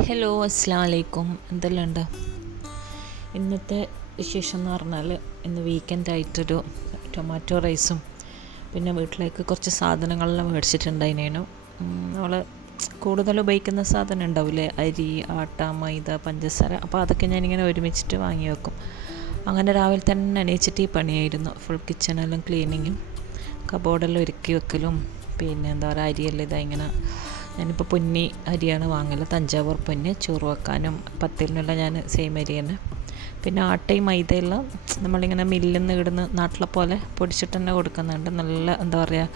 Hello, അസ്സാം വലൈക്കും. എന്തെല്ലാം ഉണ്ട്? ഇന്നത്തെ വിശേഷം എന്ന് പറഞ്ഞാൽ ഇന്ന് വീക്കെൻഡായിട്ടൊരു ടൊമാറ്റോ റൈസും പിന്നെ വീട്ടിലേക്ക് കുറച്ച് സാധനങ്ങളെല്ലാം മേടിച്ചിട്ടുണ്ടായിരുന്നു. നമ്മൾ കൂടുതൽ ഉപയോഗിക്കുന്ന സാധനം ഉണ്ടാവില്ലേ, അരി, ആട്ട, മൈദ, പഞ്ചസാര. അപ്പോൾ അതൊക്കെ ഞാനിങ്ങനെ ഒരുമിച്ചിട്ട് വാങ്ങി വെക്കും. അങ്ങനെ രാവിലെ തന്നെ എണീച്ചിട്ട് ഈ പണിയായിരുന്നു. ഫുൾ കിച്ചണെല്ലാം ക്ലീനിങ്ങും കബോർഡെല്ലാം ഒരുക്കി വെക്കലും പിന്നെ എന്താ പറയുക, അരിയെല്ലാം ഇതാ ഇങ്ങനെ. ഞാനിപ്പോൾ പൊന്നി അരിയാണ് വാങ്ങൽ, തഞ്ചാവൂർ പൊന്നി. ചോറ് വെക്കാനും പത്തിലിനുള്ള ഞാൻ സെയിം അരി തന്നെ. പിന്നെ ആട്ടയും മൈദയെല്ലാം നമ്മളിങ്ങനെ മില്ലിൽ നിന്ന് ഇടുന്ന നാട്ടിലെ പോലെ പൊടിച്ചിട്ട് തന്നെ കൊടുക്കുന്നുണ്ട്. നല്ല എന്താ പറയുക,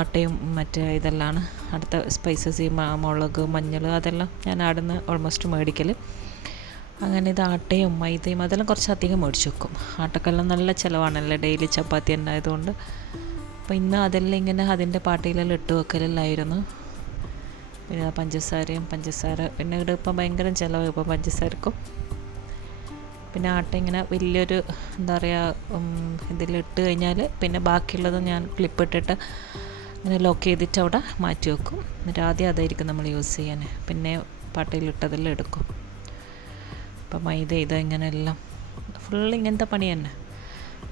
ആട്ടയും മറ്റേ ഇതെല്ലാം അടുത്ത സ്പൈസസ്, മുളക്, മഞ്ഞൾ, അതെല്ലാം ഞാൻ ആടുന്ന് ഓൾമോസ്റ്റ് മേടിക്കൽ. അങ്ങനെ ഇത് ആട്ടയും മൈദയും അതെല്ലാം കുറച്ചധികം മേടിച്ച് വെക്കും. ആട്ടക്കെല്ലാം നല്ല ചിലവാണല്ലോ, ഡെയിലി ചപ്പാത്തി ഉണ്ടായതുകൊണ്ട്. അപ്പോൾ ഇന്ന് അതെല്ലാം ഇങ്ങനെ അതിൻ്റെ പാട്ടിയിലെല്ലാം ഇട്ട് വെക്കലെല്ലായിരുന്നു. പിന്നെ പഞ്ചസാര പിന്നെ ഇവിടെ ഇപ്പം ഭയങ്കര ചിലവ് ഇപ്പോൾ പഞ്ചസാരക്കും. പിന്നെ ആട്ട ഇങ്ങനെ വലിയൊരു എന്താ പറയുക, ഇതിലിട്ട് കഴിഞ്ഞാൽ പിന്നെ ബാക്കിയുള്ളത് ഞാൻ ക്ലിപ്പ് ഇട്ടിട്ട് ഇങ്ങനെ ലോക്ക് ചെയ്തിട്ട് അവിടെ മാറ്റി വെക്കും. എന്നിട്ട് ആദ്യം അതായിരിക്കും നമ്മൾ യൂസ് ചെയ്യാൻ, പിന്നെ പാട്ടയിലിട്ടതെല്ലാം എടുക്കും. അപ്പം മൈദ ഇങ്ങനെ എല്ലാം ഫുൾ ഇങ്ങനത്തെ പണി തന്നെ.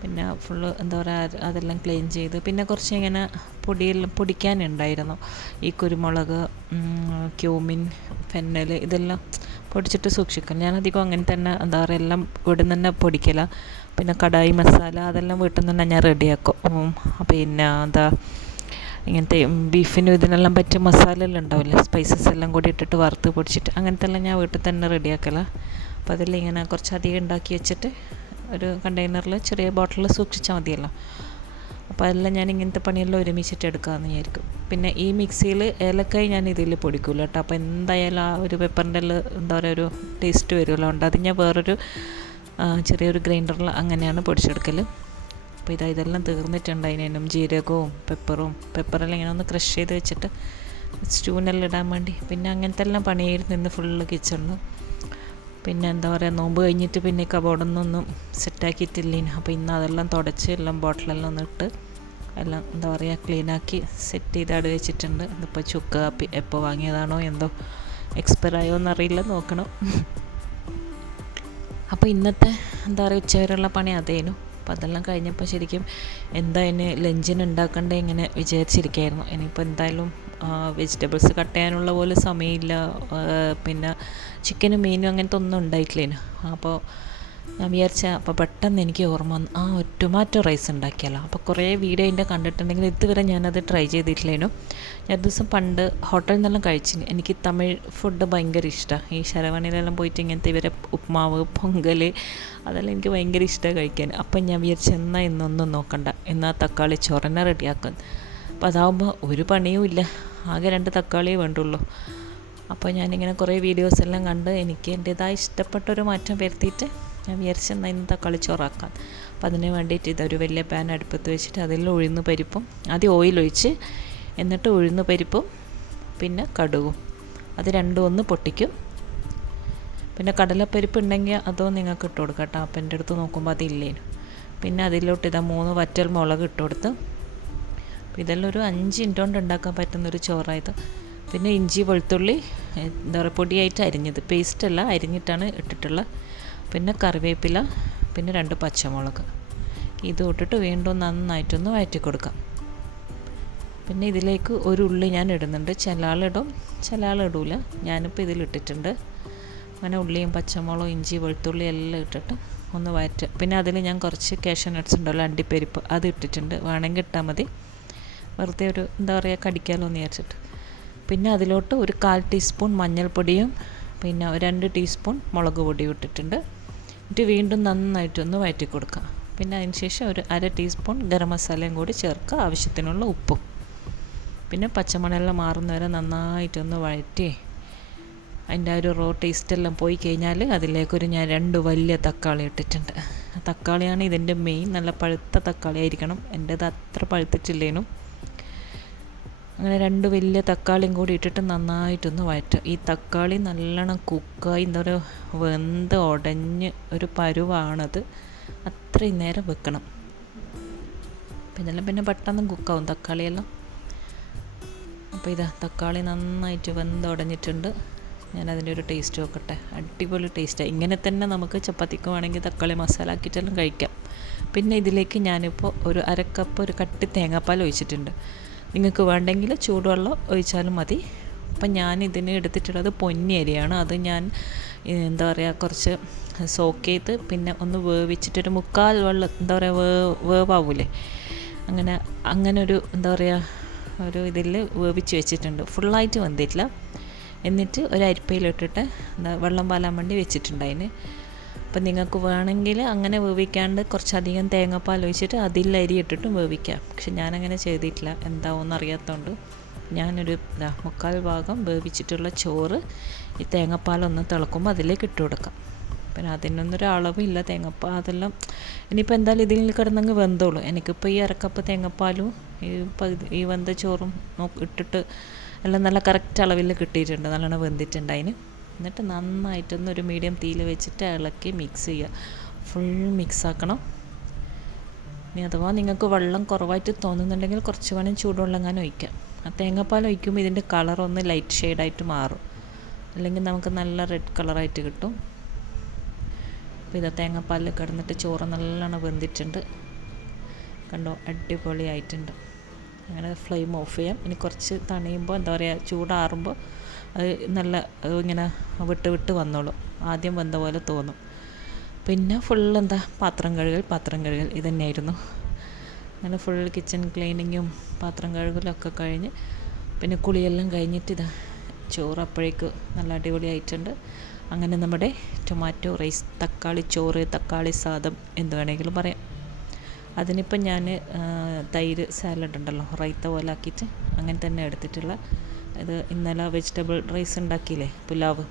പിന്നെ ഫുള്ള് എന്താ പറയുക, അതെല്ലാം ക്ലീൻ ചെയ്ത് പിന്നെ കുറച്ച് ഇങ്ങനെ പൊടിയെല്ലാം പൊടിക്കാനുണ്ടായിരുന്നു. ഈ കുരുമുളക്, ക്യൂമിൻ, ഫെന്നൽ ഇതെല്ലാം പൊടിച്ചിട്ട് സൂക്ഷിക്കും. ഞാനധികം അങ്ങനെ തന്നെ എന്താ പറയുക, എല്ലാം വീട്ടിൽ നിന്ന് തന്നെ പൊടിക്കല. പിന്നെ കടായി മസാല അതെല്ലാം വീട്ടിൽ നിന്ന് തന്നെ ഞാൻ റെഡിയാക്കും. പിന്നെ എന്താ ഇങ്ങനത്തെ ബീഫിനും ഇതിനെല്ലാം പറ്റിയ മസാല എല്ലാം ഉണ്ടാവില്ലേ, സ്പൈസസ് എല്ലാം കൂടി ഇട്ടിട്ട് വറുത്ത് പൊടിച്ചിട്ട് അങ്ങനത്തെ എല്ലാം ഞാൻ വീട്ടിൽ തന്നെ റെഡിയാക്കല. അപ്പോൾ അതെല്ലാം ഇങ്ങനെ കുറച്ചധികം ഉണ്ടാക്കി വെച്ചിട്ട് ഒരു കണ്ടെയ്നറിൽ ചെറിയ ബോട്ടിൽ സൂക്ഷിച്ചാൽ മതിയല്ലോ. അപ്പോൾ അതെല്ലാം ഞാൻ ഇങ്ങനത്തെ പണിയെല്ലാം ഒരുമിച്ചിട്ട് എടുക്കാമെന്ന് വിചാരിക്കും. പിന്നെ ഈ മിക്സിയിൽ ഏലക്കായി ഞാൻ ഇതിൽ പൊടിക്കില്ല കേട്ടോ. അപ്പോൾ എന്തായാലും ആ ഒരു പെപ്പറിൻ്റെ എന്താ പറയുക, ഒരു ടേസ്റ്റ് വരുമല്ലോ. ഉണ്ട് അത് ഞാൻ വേറൊരു ചെറിയൊരു ഗ്രൈൻഡറിൽ അങ്ങനെയാണ് പൊടിച്ചെടുക്കൽ. അപ്പോൾ ഇതെല്ലാം തീർന്നിട്ടുണ്ട്. അതിനും ജീരകവും പെപ്പറെല്ലാം ഇങ്ങനെ ഒന്ന് ക്രഷ് ചെയ്ത് വെച്ചിട്ട് സ്റ്റൂവിനെല്ലാം ഇടാൻ വേണ്ടി. പിന്നെ അങ്ങനത്തെ എല്ലാം പണിയായിരുന്നു ഇന്ന് ഫുള്ള് കിച്ചണിൽ. പിന്നെ എന്താ പറയുക, നോമ്പ് കഴിഞ്ഞിട്ട് പിന്നെ കബോർഡൊന്നും സെറ്റാക്കിയിട്ടില്ലേനു. അപ്പോൾ ഇന്ന് അതെല്ലാം തുടച്ച് എല്ലാം ബോട്ടിലെല്ലാം ഒന്നിട്ട് എല്ലാം എന്താ പറയുക ക്ലീനാക്കി സെറ്റ് ചെയ്ത് അവിടെ വെച്ചിട്ടുണ്ട്. ഇതിപ്പോൾ ചുക്ക് കാപ്പി എപ്പോൾ വാങ്ങിയതാണോ എന്തോ, എക്സ്പയർ ആയോ എന്നറിയില്ല, നോക്കണം. അപ്പോൾ ഇന്നത്തെ എന്താ പറയുക ഉച്ചവരെയുള്ള പണി അതേനു. അപ്പോൾ അതെല്ലാം കഴിഞ്ഞപ്പോൾ ശരിക്കും എന്താ ഇനി ലഞ്ചിന് ഉണ്ടാക്കണ്ടേ ഇങ്ങനെ വിചാരിച്ചിരിക്കുകയായിരുന്നു. ഇനിയിപ്പോൾ എന്തായാലും വെജിറ്റബിൾസ് കട്ട് ചെയ്യാനുള്ള പോലെ സമയമില്ല. പിന്നെ ചിക്കനും മീനും അങ്ങനത്തെ ഒന്നും ഉണ്ടായിട്ടില്ലേനു. അപ്പോൾ ഞാൻ വിചാരിച്ച, അപ്പോൾ പെട്ടെന്ന് എനിക്ക് ഓർമ്മ വന്നു, ഒരു ടൊമാറ്റോ റൈസ് ഉണ്ടാക്കിയാലോ. അപ്പോൾ കുറേ വീഡിയോ അതിൻ്റെ കണ്ടിട്ടുണ്ടെങ്കിൽ ഇതുവരെ ഞാനത് ട്രൈ ചെയ്തിട്ടില്ലേനു. ഞാൻ ദിവസം പണ്ട് ഹോട്ടലിൽ നിന്നെല്ലാം കഴിച്ചിന്. എനിക്ക് തമിഴ് ഫുഡ് ഭയങ്കര ഇഷ്ടമാണ്. ഈ ശരവണയിലെല്ലാം പോയിട്ട് ഇങ്ങനത്തെ ഇവരെ ഉപ്മാവ്, പൊങ്കൽ അതെല്ലാം എനിക്ക് ഭയങ്കര ഇഷ്ടമാണ് കഴിക്കാൻ. അപ്പം ഞാൻ വിചാരിച്ചു എന്നാൽ ഇന്നൊന്നും നോക്കണ്ട, എന്നാൽ തക്കാളി ചോറന്നെ റെഡിയാക്കും. അപ്പോൾ അതാവുമ്പോൾ ഒരു പണിയും ഇല്ല, ആകെ 2 തക്കാളിയേ വേണ്ടുള്ളൂ. അപ്പോൾ ഞാനിങ്ങനെ കുറേ വീഡിയോസ് എല്ലാം കണ്ട് എനിക്ക് എൻ്റേതായ ഇഷ്ടപ്പെട്ടൊരു മാറ്റം വരുത്തിയിട്ട് ഞാൻ വിചാരിച്ചു എന്നാൽ ഇന്ന് തക്കാളി ചോറാക്കാം. അപ്പോൾ അതിന് വേണ്ടിയിട്ട് ഇതൊരു വലിയ പാൻ അടുപ്പത്ത് വെച്ചിട്ട് അതിൽ ഉഴുന്ന് പരിപ്പും, ആദ്യം ഓയിലൊഴിച്ച് എന്നിട്ട് ഉഴുന്ന് പരിപ്പും പിന്നെ കടുകും അത് രണ്ടും ഒന്ന് പൊട്ടിക്കും. പിന്നെ കടലപ്പരിപ്പ് ഉണ്ടെങ്കിൽ അതോ നിങ്ങൾക്ക് ഇട്ട് കൊടുക്കാം കേട്ടോ. അപ്പം എൻ്റെ അടുത്ത് നോക്കുമ്പോൾ അതില്ലേനു. പിന്നെ അതിലോട്ട് 3 വറ്റൽ മുളക് ഇട്ട് കൊടുത്ത്. അപ്പോൾ ഇതെല്ലാം ഒരു 5 മിനിറ്റ് കൊണ്ട് ഉണ്ടാക്കാൻ പറ്റുന്നൊരു ചോറായത്. പിന്നെ ഇഞ്ചി, വെളുത്തുള്ളി എന്താ പറയുക പൊടിയായിട്ട് അരിഞ്ഞത്, പേസ്റ്റല്ല, അരിഞ്ഞിട്ടാണ് ഇട്ടിട്ടുള്ളത്. പിന്നെ കറിവേപ്പില, പിന്നെ 2 പച്ചമുളക് ഇത് ഇട്ടിട്ട് വീണ്ടും നന്നായിട്ടൊന്ന് വഴറ്റി കൊടുക്കാം. പിന്നെ ഇതിലേക്ക് ഒരു ഉള്ളി ഞാൻ ഇടുന്നുണ്ട്. ചില ആളിടും, ചില ആളിടൂല. ഞാനിപ്പോൾ ഇതിലിട്ടിട്ടുണ്ട്. അങ്ങനെ ഉള്ളിയും പച്ചമുളകും ഇഞ്ചി വെളുത്തുള്ളി എല്ലാം ഇട്ടിട്ട് ഒന്ന് വഴറ്റുക. പിന്നെ അതിൽ ഞാൻ കുറച്ച് കാഷ്യൂ നട്ട്സ് ഉണ്ടല്ലോ, അണ്ടിപ്പരിപ്പ്, അത് ഇട്ടിട്ടുണ്ട്. വേണമെങ്കിൽ ഇട്ടാൽ മതി, വെറുതെ ഒരു എന്താ പറയുക കടിക്കാമല്ലോ എന്ന് വിചാരിച്ചിട്ട്. പിന്നെ അതിലോട്ട് ഒരു 1/4 ടീസ്പൂൺ മഞ്ഞൾപ്പൊടിയും പിന്നെ 2 ടീസ്പൂൺ മുളക് പൊടിയും ഇട്ടിട്ടുണ്ട്. എന്നിട്ട് വീണ്ടും നന്നായിട്ടൊന്ന് വഴറ്റി കൊടുക്കുക. പിന്നെ അതിന് ശേഷം ഒരു 1/2 ടീസ്പൂൺ ഗരം മസാലയും കൂടി ചേർക്കുക, ആവശ്യത്തിനുള്ള ഉപ്പും. പിന്നെ പച്ചമണമെല്ലാം മാറുന്നവരെ നന്നായിട്ടൊന്ന് വഴറ്റി അതിൻ്റെ ഒരു റോ ടേസ്റ്റെല്ലാം പോയി കഴിഞ്ഞാൽ അതിലേക്കൊരു ഞാൻ 2 വലിയ തക്കാളി ഇട്ടിട്ടുണ്ട്. തക്കാളിയാണ് ഇതിൻ്റെ മെയിൻ. നല്ല പഴുത്ത തക്കാളി ആയിരിക്കണം. എൻ്റേത് അത്ര പഴുത്തിട്ടില്ലേനും. അങ്ങനെ 2 വലിയ തക്കാളിയും കൂടി ഇട്ടിട്ട് നന്നായിട്ടൊന്ന് വഴറ്റുക. ഈ തക്കാളി നല്ലോണം കുക്കായി എന്താ പറയുക വെന്ത് ഉടഞ്ഞ് ഒരു പരുവാണത്. അത്രയും നേരം വെക്കണം. പിന്നെ പെട്ടെന്ന് കുക്കാവും തക്കാളിയെല്ലാം. അപ്പോൾ തക്കാളി നന്നായിട്ട് വെന്തുടഞ്ഞിട്ടുണ്ട്. ഞാനതിൻ്റെ ഒരു ടേസ്റ്റ് നോക്കട്ടെ. അടിപൊളി ടേസ്റ്റാണ്. ഇങ്ങനെ തന്നെ നമുക്ക് ചപ്പാത്തിക്ക് വേണമെങ്കിൽ തക്കാളി മസാല ആക്കിയിട്ടെല്ലാം കഴിക്കാം. പിന്നെ ഇതിലേക്ക് ഞാനിപ്പോൾ ഒരു അരക്കപ്പ് ഒരു കട്ടി തേങ്ങാപ്പാൽ ഒഴിച്ചിട്ടുണ്ട്. നിങ്ങൾക്ക് വേണ്ടെങ്കിൽ ചൂടുവെള്ളം ഒഴിച്ചാലും മതി. അപ്പം ഞാൻ ഇതിന് എടുത്തിട്ടുള്ളത് പൊന്നി അരിയാണ്. അത് ഞാൻ എന്താ പറയുക കുറച്ച് സോക്ക് ചെയ്ത് പിന്നെ ഒന്ന് വേവിച്ചിട്ടൊരു മുക്കാൽ വെള്ളം എന്താ പറയുക വേവാവൂലേ അങ്ങനെ ഒരു എന്താ പറയുക ഒരു ഇതിൽ വേവിച്ച് വെച്ചിട്ടുണ്ട്. ഫുള്ളായിട്ട് വെന്തിട്ടില്ല. എന്നിട്ട് ഒരു അരിപ്പയിലിട്ടിട്ട് വെള്ളം പാലാൻ വേണ്ടി വെച്ചിട്ടുണ്ട് അതിന്. അപ്പം നിങ്ങൾക്ക് വേണമെങ്കിൽ അങ്ങനെ വേവിക്കാണ്ട് കുറച്ചധികം തേങ്ങാപ്പാൽ ഒഴിച്ചിട്ട് അതിൽ അരി ഇട്ടിട്ടും വേവിക്കാം. പക്ഷെ ഞാനങ്ങനെ ചെയ്തിട്ടില്ല, എന്താവുമെന്ന് അറിയാത്തതുകൊണ്ട്. ഞാനൊരു മുക്കാൽ ഭാഗം വേവിച്ചിട്ടുള്ള ചോറ് ഈ തേങ്ങാപ്പാലൊന്ന് തിളക്കുമ്പോൾ അതിലേക്ക് ഇട്ട് കൊടുക്കാം. പിന്നെ അതിനൊന്നൊരു അളവില്ല. തേങ്ങാപ്പാൽ അതെല്ലാം ഇനിയിപ്പോൾ എന്തായാലും ഇതിൽ കിടന്നങ്ങ് വെന്തോളൂ. എനിക്കിപ്പോൾ ഈ അരക്കപ്പ് തേങ്ങാപ്പാലും ഈ വെന്ത ചോറും ഇട്ടിട്ട് എല്ലാം നല്ല കറക്റ്റ് അളവിൽ കിട്ടിയിട്ടുണ്ട്. നല്ലോണം വെന്തിട്ടുണ്ട് അതിന്. എന്നിട്ട് നന്നായിട്ടൊന്നൊരു മീഡിയം തീയിൽ വെച്ചിട്ട് ഇളക്കി മിക്സ് ചെയ്യുക. ഫുൾ മിക്സ് ആക്കണം. ഇനി അഥവാ നിങ്ങൾക്ക് വെള്ളം കുറവായിട്ട് തോന്നുന്നുണ്ടെങ്കിൽ കുറച്ച് വേണം ചൂടുവെള്ളം എങ്ങാനും ഒഴിക്കാം. ആ തേങ്ങാപ്പാൽ ഒഴിക്കുമ്പോൾ ഇതിൻ്റെ കളറൊന്ന് ലൈറ്റ് ഷെയ്ഡായിട്ട് മാറും, അല്ലെങ്കിൽ നമുക്ക് നല്ല റെഡ് കളറായിട്ട് കിട്ടും. അപ്പോൾ ഇത് തേങ്ങാപ്പാലിൽ കിടന്നിട്ട് ചോറ് നല്ലോണം വെന്തിട്ടുണ്ട്. കണ്ടോ, അടിപൊളിയായിട്ടുണ്ട്. അങ്ങനെ ഫ്ലെയിം ഓഫ് ചെയ്യാം. ഇനി കുറച്ച് തണിയുമ്പോൾ എന്താ പറയുക ചൂടാറുമ്പോൾ അത് നല്ല ഇങ്ങനെ വിട്ട് വന്നോളും. ആദ്യം വെന്ത പോലെ തോന്നും. പിന്നെ ഫുൾ പാത്രം കഴുകൽ ഇത് തന്നെയായിരുന്നു. അങ്ങനെ ഫുൾ കിച്ചൺ ക്ലീനിങ്ങും പാത്രം കഴുകലൊക്കെ കഴിഞ്ഞ് പിന്നെ കുളിയെല്ലാം കഴിഞ്ഞിട്ട് ചോറ് അപ്പോഴേക്ക് നല്ല അടിപൊളിയായിട്ടുണ്ട്. അങ്ങനെ നമ്മുടെ ടൊമാറ്റോ റൈസ്, തക്കാളി ചോറ്, തക്കാളി സാദം എന്ത് വേണമെങ്കിലും പറയാം. അതിനിപ്പം ഞാൻ തൈര് സാലഡ് ഉണ്ടല്ലോ, റൈത്ത പോലെ ആക്കിയിട്ട് അങ്ങനെ തന്നെ എടുത്തിട്ടുള്ള ഇത്. ഇന്നലെ വെജിറ്റബിൾ റൈസ് ഉണ്ടാക്കിയില്ലേ, പുലാവ്,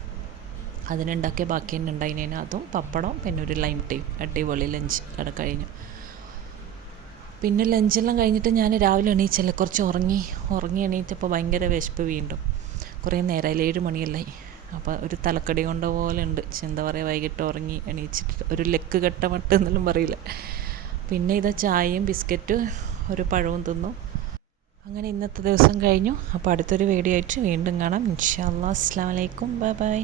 അതിനുണ്ടാക്കിയ ബാക്കി തന്നെ ഉണ്ടായിന്. അതും പപ്പടവും പിന്നെ ഒരു ലൈം ടീം. അടിപൊളി ലഞ്ച് അവിടെ കഴിഞ്ഞു. പിന്നെ ലഞ്ചെല്ലാം കഴിഞ്ഞിട്ട് ഞാൻ രാവിലെ എണീച്ചല്ലേ, കുറച്ച് ഉറങ്ങി എണീറ്റപ്പോൾ ഭയങ്കര വിശപ്പ് വീണ്ടും. കുറേ നേരമായി, 7 മണിയല്ലായി. അപ്പോൾ ഒരു തലക്കടി കൊണ്ട പോലെ ഉണ്ട്. എന്താ പറയുക, വൈകിട്ട് ഉറങ്ങി എണീച്ചിട്ട് ഒരു ലെക്ക് കെട്ട മട്ട് എന്നെല്ലാം പറയില്ല. പിന്നെ ചായയും ബിസ്ക്കറ്റും ഒരു പഴവും തിന്നു. അങ്ങനെ ഇന്നത്തെ ദിവസം കഴിഞ്ഞു. അപ്പോൾ അടുത്തൊരു വീഡിയോ ആയിട്ട് വീണ്ടും കാണാം ഇൻഷാ അല്ലാഹ്. അസ്സലാമു അലൈക്കും, ബൈ ബൈ.